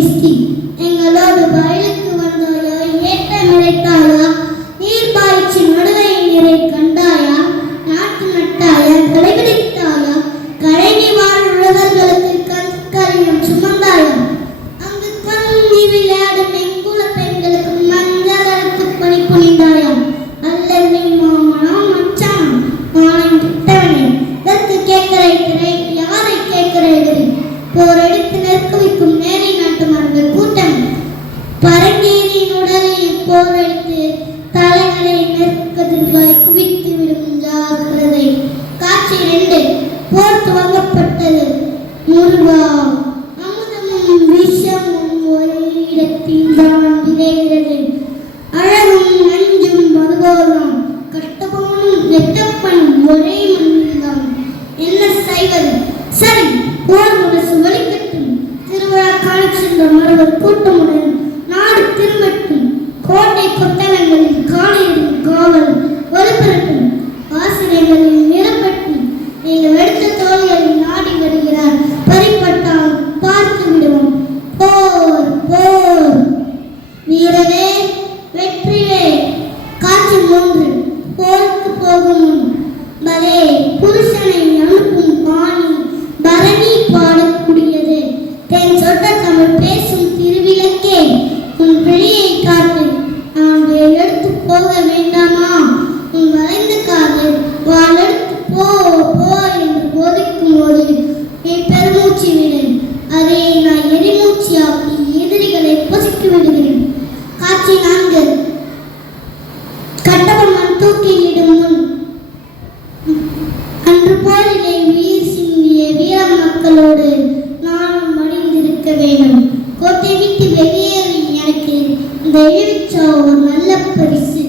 கிஸ்தி எங்களோடு வயலுக்கு வந்தாயா, ஏற்றம் இறைத்தாயா, நீர் பாய்ச்சி நடுவை நீரை கண்டாயா, நாட்டு நட்டாயா, கடைபிடித்தாயா, கழனி வாழ் உழவர்களுக்கு கற்கரியம் சுமந்தாயா, அங்கு கண்ணி விளையாடும் எங்குல பெண்களுக்கு மஞ்சள் அறுத்து பணி புரிந்தாயா, அல்லது நீ மாமனா மச்சான் மானம் கிட்டவனே, இதற்கு கேட்கிறே யாரை கேட்கிறீர்கள்? போர் எடுத்து நெருக்க வைக்கும் நேரை நாட்டு மரங்கள் கூட்டம் பரங்கேரியின் உடலில் போர் எடுத்து தலைகளை நெருக்கதிர்களாய் குவித்து விடும் ஜாக்கிரதை. காட்சி 2. போர் துவங்கப்பட்டது. முருகா, அமுதமும் விஷமும் ஒரே இடத்தில் தான் விளைகிறது. அழகும் நஞ்சும் அதுபோலாம், கட்டபொம்மனும் எட்டப்பனும் ஒரே மண்ணில் தான். என்ன செய்வது? சரி, போர் முரசு வலிக்கட்டும். திருவிழா காண சென்ற மரவர் கூட்டமுடன் நாடு திரும்பட்டும். கோட்டை கொத்தளங்களில் காலையிடும் காவல் வலுப்பெறட்டும். ஆசிரியர்களில் நிரப்பட்டும். நீங்கள் எடுத்த தோழிகளில் நாடி வருகிறார். பறிப்பட்டால் பார்த்து விடுவோம். போர் போர். வீரவே வெற்றிவே. காட்சி 3. போருக்கு போகும் முன் பலே புருஷனை அனுப்பும் பாணி பரணி பாடக்கூடியது. தென் சொட்ட தமிழ் பேசும் திருவிளக்கே, உன் பிழையை காட்டு. நான் வேல் எடுத்து போக வேண்டாமா? உன் வளைந்த காது வாள் எடுத்து போ போ என்று போதிக்கும் போது நீ பெருமூச்சு விடு. அதை நான் எரிமூச்சியாக்கி எதிரிகளை பொசுக்கி விடுகிறேன். காட்சி 4. கட்டபொம்மன் தூக்கிலிடும் முன் அன்று போரிலே உயிர் சிந்திய வீர மக்களோடு நானும் மடிந்திருக்க வேண்டும். கோட்டை விட்டு வெளியேறி எனக்கு இந்த எழுச்சா ஒரு நல்ல பரிசு.